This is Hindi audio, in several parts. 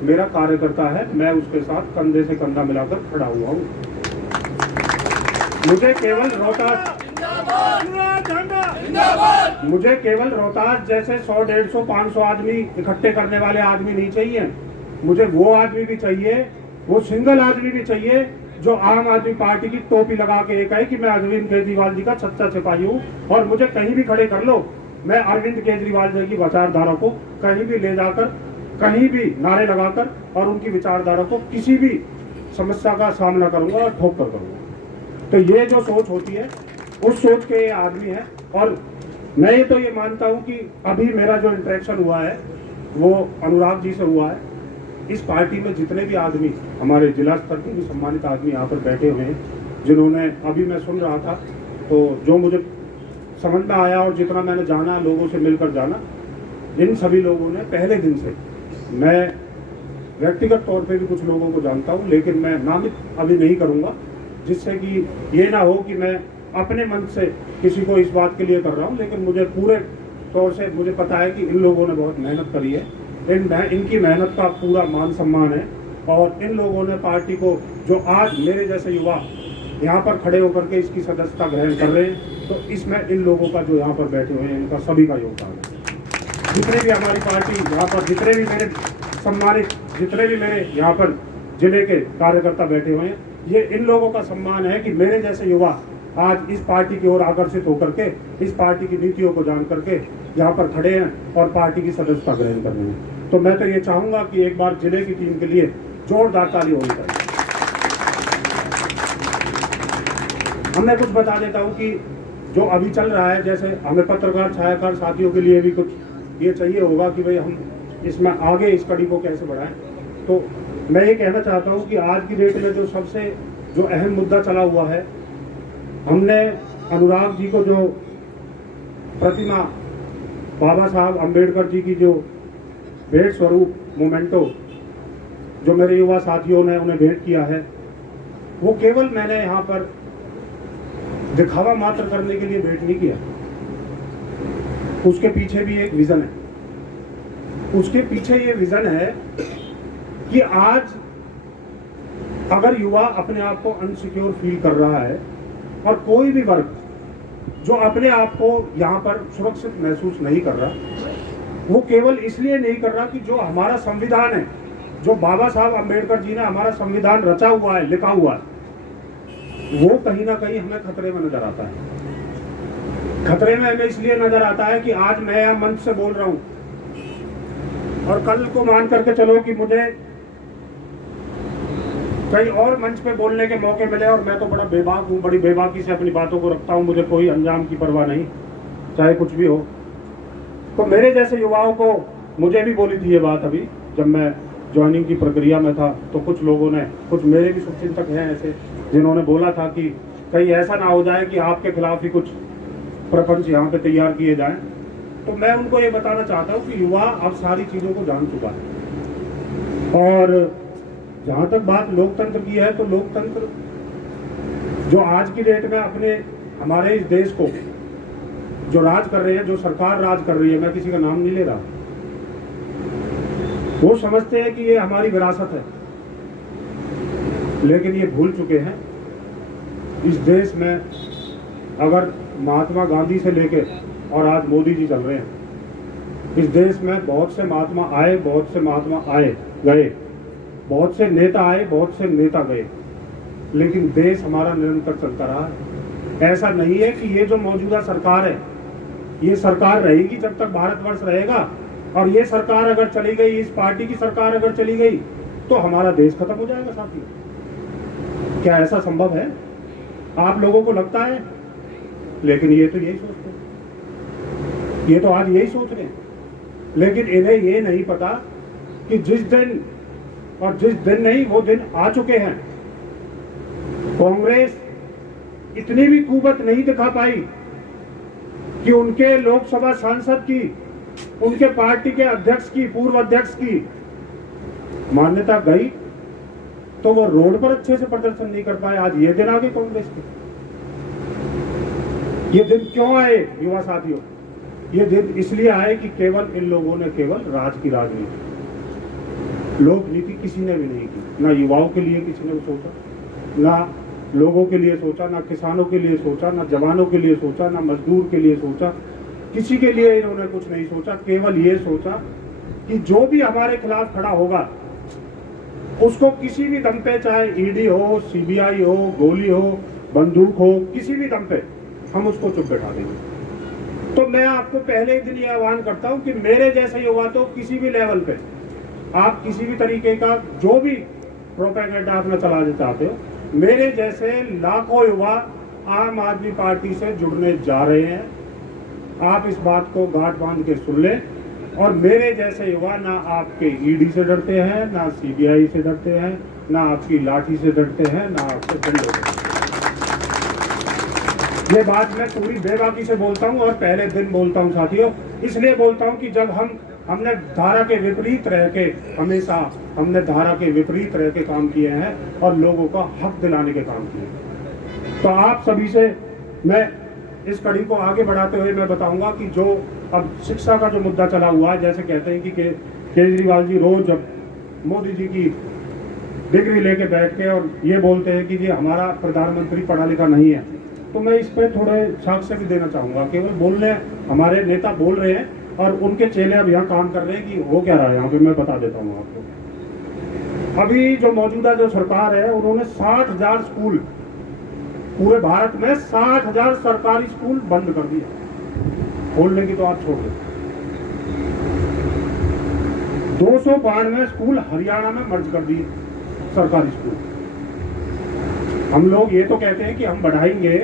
मेरा कार्यकर्ता है, मैं उसके साथ कंधे से कंधा मिलाकर खड़ा हुआ हूँ। मुझे केवल रोहतास जैसे 100, 150, 500 आदमी इकट्ठे करने वाले आदमी नहीं चाहिए। मुझे वो आदमी भी चाहिए, वो सिंगल आदमी भी चाहिए जो आम आदमी पार्टी की टोपी लगा के एक है कि मैं अरविंद केजरीवाल जी का सच्चा सिपाही हूँ और मुझे कहीं भी खड़े कर लो, मैं अरविंद केजरीवाल जी की विचारधारा को कहीं भी ले जाकर, कहीं भी नारे लगाकर और उनकी विचारधारा को किसी भी समस्या का सामना करूंगा और ठोक कर करूंगा। तो ये जो सोच होती है उस सोच के ये आदमी है। और मैं तो ये मानता हूँ कि अभी मेरा जो इंटरेक्शन हुआ है वो अनुराग जी से हुआ है। इस पार्टी में जितने भी आदमी, हमारे जिला स्तर के भी सम्मानित आदमी यहाँ पर बैठे हुए हैं, जिन्होंने, अभी मैं सुन रहा था तो जो मुझे समझ में आया और जितना मैंने जाना, लोगों से मिलकर जाना, इन सभी लोगों ने पहले दिन से, मैं व्यक्तिगत तौर पे भी कुछ लोगों को जानता हूँ लेकिन मैं नामित अभी नहीं करूँगा, जिससे कि ये ना हो कि मैं अपने मन से किसी को इस बात के लिए कर रहा हूँ। लेकिन मुझे पूरे तौर से मुझे पता है कि इन लोगों ने बहुत मेहनत करी है, इनकी मेहनत का पूरा मान सम्मान है। और इन लोगों ने पार्टी को, जो आज मेरे जैसे युवा यहाँ पर खड़े होकर के इसकी सदस्यता ग्रहण कर रहे हैं, तो इसमें इन लोगों का जो यहाँ पर बैठे हुए हैं इनका सभी का योगदान है। जितने भी हमारी पार्टी यहाँ पर, जितने भी मेरे सम्मानित, जितने भी मेरे यहाँ पर जिले के कार्यकर्ता बैठे हुए हैं, ये इन लोगों का सम्मान है कि मेरे जैसे युवा आज इस पार्टी की ओर आकर्षित होकर के, इस पार्टी की नीतियों को जान करके यहाँ पर खड़े हैं और पार्टी की सदस्यता ग्रहण कर रहे हैं। तो मैं तो ये चाहूंगा कि एक बार जिले की टीम के लिए जोरदार ताली होनी चाहिए। अब मैं कुछ बता देता हूँ कि जो अभी चल रहा है, जैसे हमें पत्रकार, छायाकार साथियों के लिए भी कुछ ये चाहिए होगा कि भाई हम इसमें आगे इस कड़ी को कैसे बढ़ाएं। तो मैं ये कहना चाहता हूँ कि आज की डेट में जो सबसे जो अहम मुद्दा चला हुआ है, हमने अनुराग जी को जो प्रतिमा बाबा साहब अम्बेडकर जी की जो भेंट स्वरूप मोमेंटो जो मेरे युवा साथियों ने उन्हें भेंट किया है, वो केवल मैंने यहाँ पर दिखावा मात्र करने के लिए भेंट नहीं किया। उसके पीछे भी एक विजन है। उसके पीछे ये विजन है कि आज अगर युवा अपने आप को अनसिक्योर फील कर रहा है और कोई भी वर्ग जो अपने आप को यहाँ पर सुरक्षित महसूस नहीं कर रहा, वो केवल इसलिए नहीं कर रहा कि जो हमारा संविधान है, जो बाबा साहब अम्बेडकर जी ने हमारा संविधान रचा हुआ है, लिखा हुआ है, वो कहीं ना कहीं हमें खतरे में नजर आता है। खतरे में हमें इसलिए नजर आता है कि आज मैं यहाँ मंच से बोल रहा हूँ और कल को मान करके चलो कि मुझे कहीं और मंच पे बोलने के मौके मिले और मैं तो बड़ा बेबाक हूँ, बड़ी बेबाकी से अपनी बातों को रखता हूँ, मुझे कोई अंजाम की परवाह नहीं, चाहे कुछ भी हो। तो मेरे जैसे युवाओं को, मुझे भी बोली थी ये बात अभी जब मैं ज्वाइनिंग की प्रक्रिया में था, तो कुछ लोगों ने, कुछ मेरे भी शुभचिंतक हैं ऐसे, जिन्होंने बोला था कि कहीं ऐसा ना हो जाए कि आपके खिलाफ ही कुछ प्रपंच यहाँ पे तैयार किए जाएं। तो मैं उनको ये बताना चाहता हूँ कि युवा अब सारी चीज़ों को जान चुका है। और जहाँ तक बात लोकतंत्र की है, तो लोकतंत्र जो आज की डेट में अपने हमारे इस देश को जो राज कर रहे हैं, जो सरकार राज कर रही है, मैं किसी का नाम नहीं ले रहा, वो समझते हैं कि ये हमारी विरासत है, लेकिन ये भूल चुके हैं इस देश में अगर महात्मा गांधी से लेके और आज मोदी जी चल रहे हैं, इस देश में बहुत से महात्मा आए, बहुत से महात्मा आए गए, बहुत से नेता आए, बहुत से नेता गए, लेकिन देश हमारा निरंतर चलता रहा है। ऐसा नहीं है कि ये जो मौजूदा सरकार है, ये सरकार रहेगी जब तक भारतवर्ष रहेगा, और ये सरकार अगर चली गई, इस पार्टी की सरकार अगर चली गई, तो हमारा देश खत्म हो जाएगा साथियों। क्या ऐसा संभव है? आप लोगों को लगता है, लेकिन ये तो यही सोचते हैं, ये तो आज यही सोच रहे हैं, लेकिन इन्हें ये नहीं पता कि जिस दिन, और जिस दिन नहीं, वो दिन आ चुके हैं, कांग्रेस इतनी भी कुवत नहीं दिखा पाई कि उनके लोकसभा सांसद की, उनके पार्टी के अध्यक्ष की, पूर्व अध्यक्ष की मान्यता गई, तो वो रोड पर अच्छे से प्रदर्शन नहीं कर पाए। आज ये दिन आ गए कांग्रेस के। ये दिन क्यों आए युवा साथियों? ये दिन इसलिए आए कि केवल इन लोगों ने केवल राज की राजनीति, लोक नीति किसी ने भी नहीं की, ना युवाओं के लिए किसी ने सोचा, ना लोगों के लिए सोचा, ना किसानों के लिए सोचा, ना जवानों के लिए सोचा, ना मजदूर के लिए सोचा, किसी के लिए इन्होंने कुछ नहीं सोचा। केवल ये सोचा कि जो भी हमारे खिलाफ खड़ा होगा उसको किसी भी दम पे, चाहे ईडी हो, सीबीआई हो, गोली हो, बंदूक हो, किसी भी दम पे हम उसको चुप बैठा देंगे। तो मैं आपको पहले ही दिन ये आह्वान करता हूं कि मेरे जैसे युवा तो किसी भी लेवल पे आप किसी भी तरीके का जो भी प्रोपेगेंडा आप न चलाना चाहते हो, मेरे जैसे लाखों युवा आम आदमी पार्टी से जुड़ने जा रहे हैं। आप इस बात को गांठ बांध के सुन लें। और मेरे जैसे युवा ना आपके ईडी से डरते हैं, ना सीबीआई से डरते हैं, ना आपकी लाठी से डरते हैं, ना आपसे डंडों से। ये बात मैं पूरी बेबाकी से बोलता हूं और पहले दिन बोलता हूं साथियों। इसलिए बोलता हूं कि जब हमने धारा के विपरीत रह के, हमेशा हमने धारा के विपरीत रह के काम किए हैं और लोगों का हक दिलाने के काम किए। तो आप सभी से मैं इस कड़ी को आगे बढ़ाते हुए मैं बताऊंगा कि जो अब शिक्षा का जो मुद्दा चला हुआ है, जैसे कहते हैं कि केजरीवाल जी रोज जब मोदी जी की डिग्री लेके बैठ के और ये बोलते हैं कि ये हमारा प्रधानमंत्री पढ़ा लिखा नहीं है, तो मैं इस पे थोड़े साक्ष्य भी देना चाहूंगा। केवल बोलने हमारे नेता बोल रहे हैं और उनके चेले अब यहाँ काम कर रहे हैं कि हो क्या रहा है यहाँ पे, मैं बता देता हूँ आपको। अभी जो मौजूदा जो सरकार है, उन्होंने 60,000 स्कूल, पूरे भारत में 60,000 सरकारी स्कूल बंद कर दिया। खोलने की तो आप छोड़ दें। 292 स्कूल हरियाणा में मर्ज कर दिए, सरकारी स्कूल। हम लोग ये तो कहते हैं कि हम बढ़ाएंगे।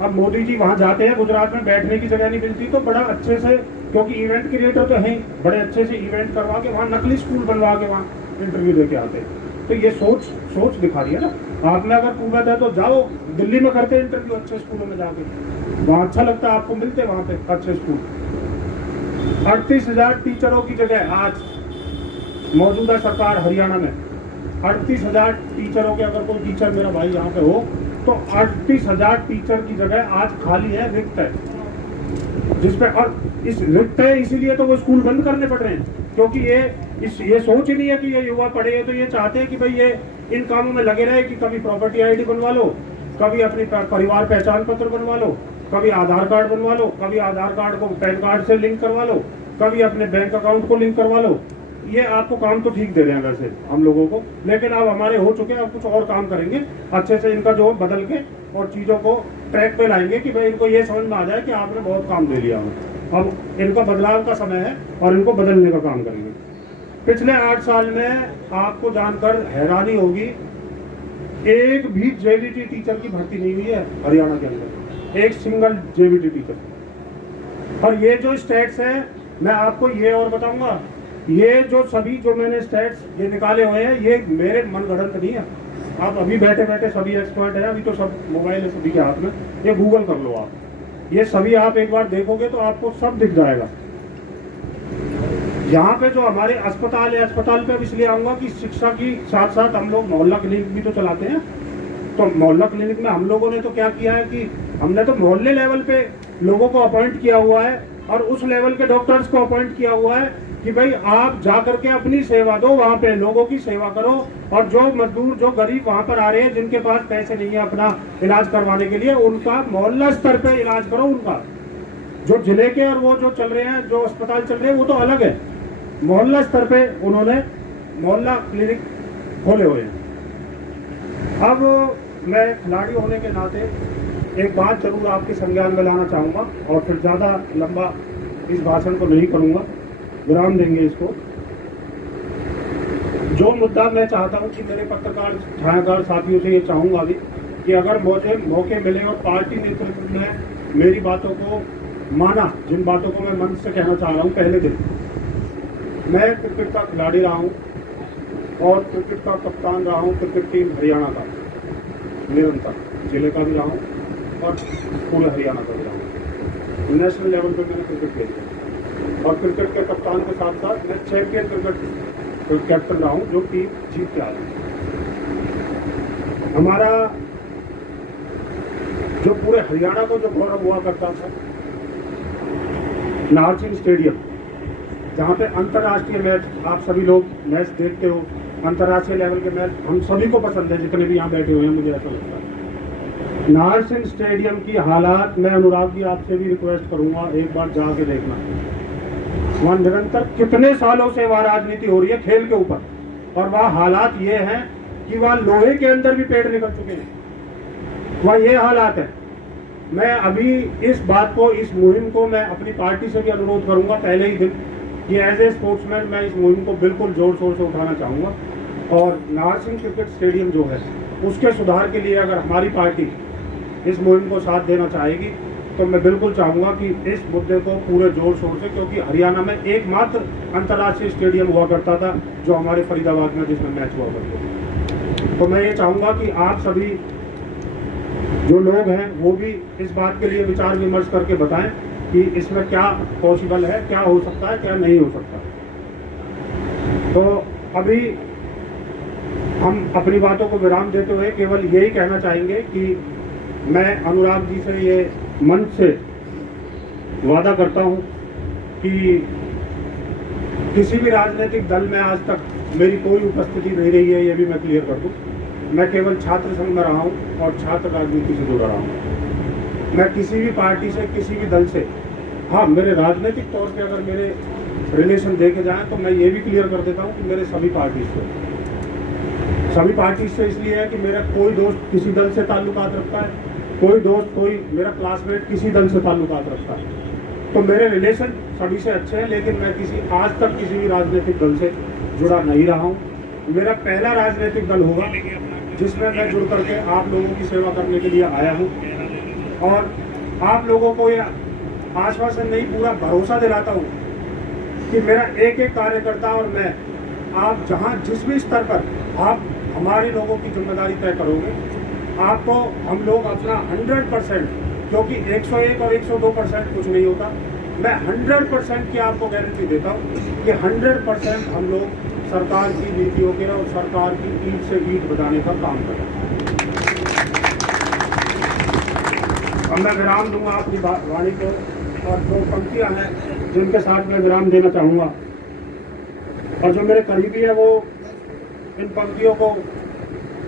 अब मोदी जी वहां जाते हैं, गुजरात में बैठने की जगह नहीं मिलती, तो बड़ा अच्छे से, क्योंकि इवेंट क्रिएटर तो हैं, बड़े अच्छे से इवेंट करवा के वहां नकली स्कूल बनवा के वहां इंटरव्यू देके आते हैं। तो ये सोच दिखा रही है ना। आप में अगर कुवत है तो जाओ दिल्ली में करते इंटरव्यू अच्छे स्कूलों में जाके, वहां अच्छा लगता है आपको, मिलते वहां पे अच्छे स्कूल। 38,000 टीचरों की जगह आज मौजूदा सरकार हरियाणा में 38,000 टीचरों के, अगर कोई टीचर मेरा भाई यहाँ पे हो तो 38,000 टीचर की जगह आज खाली है, रिक्त है, जिसपे और इस रिक्त है इसीलिए तो वो स्कूल बंद करने पड़ रहे हैं, क्योंकि ये सोच ही नहीं है कि ये युवा पढ़े हैं। तो ये चाहते हैं कि भाई ये इन कामों में लगे रहे, कि कभी प्रॉपर्टी आईडी बनवा लो, कभी अपनी परिवार पहचान पत्र बनवा लो, कभी आधार कार्ड बनवा लो, कभी आधार कार्ड को पैन कार्ड से लिंक करवा लो, कभी अपने बैंक अकाउंट को लिंक करवा लो। ये आपको काम तो ठीक दे रहे हैं वैसे हम लोगों को, लेकिन अब हमारे हो चुके हैं, अब कुछ और काम करेंगे अच्छे से, इनका जो बदल के और चीज़ों को ट्रैक पे लाएंगे कि भाई इनको ये समझ में आ जाए कि आपने बहुत काम दे लिया हो। अब इनका बदलाव का समय है और इनको बदलने का काम करेंगे। पिछले 8 साल में आपको जानकर हैरानी होगी, एक भी जेवीटी टीचर की भर्ती नहीं हुई है हरियाणा के अंदर, एक सिंगल जेवीटी टीचर। और ये जो स्टेट्स है, मैं आपको ये और बताऊंगा, ये जो सभी जो मैंने स्टेट्स ये निकाले हुए हैं, ये मेरे मन गढ़ंत नहीं है। आप अभी बैठे बैठे सभी एक्सपर्ट है, अभी तो सब मोबाइल है सभी के हाथ में, ये गूगल कर लो आप, ये सभी आप एक बार देखोगे तो आपको सब दिख जाएगा। यहाँ पे जो हमारे अस्पताल है, अस्पताल पे इसलिए आऊंगा कि शिक्षा की साथ साथ हम लोग मोहल्ला क्लिनिक भी तो चलाते हैं। तो मोहल्ला क्लिनिक में हम लोगों ने तो क्या किया है कि हमने तो मोहल्ले लेवल पे लोगों को अपॉइंट किया हुआ है और उस लेवल के डॉक्टर्स को अपॉइंट किया हुआ है कि भाई आप जा करके अपनी सेवा दो, वहाँ पे लोगों की सेवा करो। और जो मजदूर, जो गरीब वहाँ पर आ रहे हैं, जिनके पास पैसे नहीं है अपना इलाज करवाने के लिए, उनका मोहल्ला स्तर पे इलाज करो। उनका जो जिले के और वो जो चल रहे हैं, जो अस्पताल चल रहे हैं, वो तो अलग है। मोहल्ला स्तर पे उन्होंने मोहल्ला क्लिनिक खोले हुए हैं। अब मैं खिलाड़ी होने के नाते एक बात जरूर आपके संज्ञान में लाना चाहूँगा और फिर ज़्यादा लंबा इस भाषण को नहीं करूँगा, विराम देंगे इसको। जो मुद्दा मैं चाहता हूँ कि मेरे पत्रकार छायाकार साथियों से ये चाहूँगा भी कि अगर मुझे मौके मिले और पार्टी नेतृत्व में मेरी बातों को माना, जिन बातों को मैं मन से कहना चाह रहा हूँ, पहले दिन मैं क्रिकेट का खिलाड़ी रहा हूँ और क्रिकेट का कप्तान रहा हूँ, क्रिकेट टीम हरियाणा का निरंतर, जिले का भी रहा हूँ और पूरे हरियाणा का भी रहा हूँ। नेशनल लेवल पे मैंने क्रिकेट खेला और क्रिकेट के कप्तान के साथ साथ मैं चैंपियन क्रिकेट कैप्टन रहा हूँ, जो टीम जीत के आ रही है। हमारा जो पूरे हरियाणा को जो गौरव हुआ करता था, नाहरसिंह स्टेडियम, जहाँ पे अंतर्राष्ट्रीय मैच, आप सभी लोग मैच देखते हो, अंतर्राष्ट्रीय लेवल के मैच हम सभी को पसंद है, जितने भी यहाँ बैठे हुए हैं, मुझे ऐसा लगता है। नाहर सिंह स्टेडियम की हालात, मैं अनुराग जी आपसे भी रिक्वेस्ट करूंगा, एक बार जाके देखना। वहाँ निरंतर कितने सालों से वहाँ राजनीति हो रही है खेल के ऊपर, और वहाँ हालात ये हैं कि वहाँ लोहे के अंदर भी पेड़ निकल चुके हैं। वहाँ ये हालात है। मैं अभी इस बात को, इस मुहिम को मैं अपनी पार्टी से भी अनुरोध करूंगा पहले ही दिन कि एज ए स्पोर्ट्समैन मैं इस मुहिम को बिल्कुल जोर शोर से उठाना चाहूँगा। और नाहर सिंह क्रिकेट स्टेडियम जो है उसके सुधार के लिए अगर हमारी पार्टी इस मुहिम को साथ देना चाहेगी तो मैं बिल्कुल चाहूँगा कि इस मुद्दे को पूरे जोर शोर से, क्योंकि हरियाणा में एकमात्र अंतर्राष्ट्रीय स्टेडियम हुआ करता था जो हमारे फरीदाबाद में जिसमें मैच हुआ करते थे। तो मैं ये चाहूँगा कि आप सभी जो लोग हैं वो भी इस बात के लिए विचार विमर्श करके बताएं कि इसमें क्या पॉसिबल है, क्या हो सकता है, क्या नहीं हो सकता। तो अभी हम अपनी बातों को विराम देते हुए केवल यही कहना चाहेंगे कि मैं अनुराग जी से ये मंच से वादा करता हूं कि किसी भी राजनीतिक दल में आज तक मेरी कोई उपस्थिति नहीं रही है, ये भी मैं क्लियर कर दूं। मैं केवल छात्र संघ में रहा हूं और छात्र राजनीति से जुड़ा रहा हूं। मैं किसी भी पार्टी से, किसी भी दल से, हाँ मेरे राजनीतिक तौर पे अगर मेरे रिलेशन देखे जाएं तो मैं ये भी क्लियर कर देता हूं कि मेरे सभी पार्टी से इसलिए है कि मेरा कोई दोस्त किसी दल से ताल्लुकात रखता है, कोई दोस्त, कोई मेरा क्लासमेट किसी दल से ताल्लुकात रखता है। तो मेरे रिलेशन सभी से अच्छे हैं, लेकिन मैं आज तक किसी भी राजनीतिक दल से जुड़ा नहीं रहा हूँ। मेरा पहला राजनीतिक दल होगा जिसमें मैं जुड़ करके आप लोगों की सेवा करने के लिए आया हूँ, और आप लोगों को ये आश्वासन नहीं, पूरा भरोसा दिलाता हूँ कि मेरा एक एक कार्यकर्ता और मैं, आप जहाँ जिस भी स्तर पर आप हमारे लोगों की जिम्मेदारी तय करोगे, आपको हम लोग अपना 100%, क्योंकि 101 और 102% कुछ नहीं होता, मैं 100% की आपको गारंटी देता हूँ कि 100% हम लोग सरकार की नीतियों के और सरकार की ईंट से ईंट बजाने का काम करें। अब मैं विराम दूंगा आपकी वाणी को, और जो पंक्तियां हैं जिनके साथ मैं विराम देना चाहूँगा, और जो मेरे करीबी है वो इन पंक्तियों को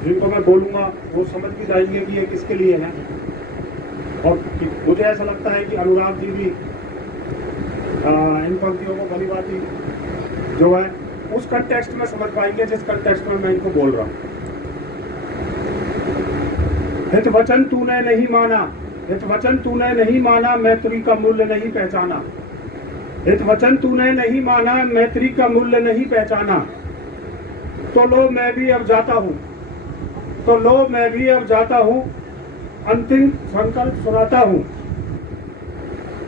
जिनको मैं बोलूँगा वो समझ भी जाएंगे कि ये किसके लिए है। और मुझे ऐसा लगता है कि अनुराग जी भी इन पंक्तियों को भली भांति जो है उस कंटेक्स्ट में समझ पाएंगे जिस कंटेक्स्ट में मैं इनको बोल रहा हूँ। हित वचन तूने नहीं माना, हित वचन तूने नहीं माना, मैत्री का मूल्य नहीं पहचाना। हित वचन तूने नहीं माना, मैत्री का मूल्य नहीं पहचाना। तो लो मैं भी अब जाता हूँ, तो लो मैं भी अब जाता हूँ, अंतिम संकल्प सुनाता हूँ।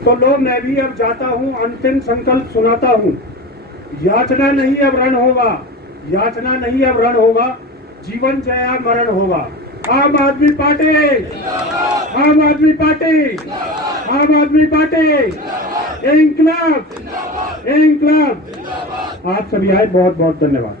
तो लो मैं भी अब जाता हूँ, अंतिम संकल्प सुनाता हूँ। याचना नहीं अब रण होगा, याचना नहीं अब रण होगा, जीवन जया मरण होगा। आम आदमी पार्टी, आम आदमी पार्टी, आम आदमी पार्टी, इंकलाब, इंकलाब। आप सभी आए, बहुत बहुत धन्यवाद।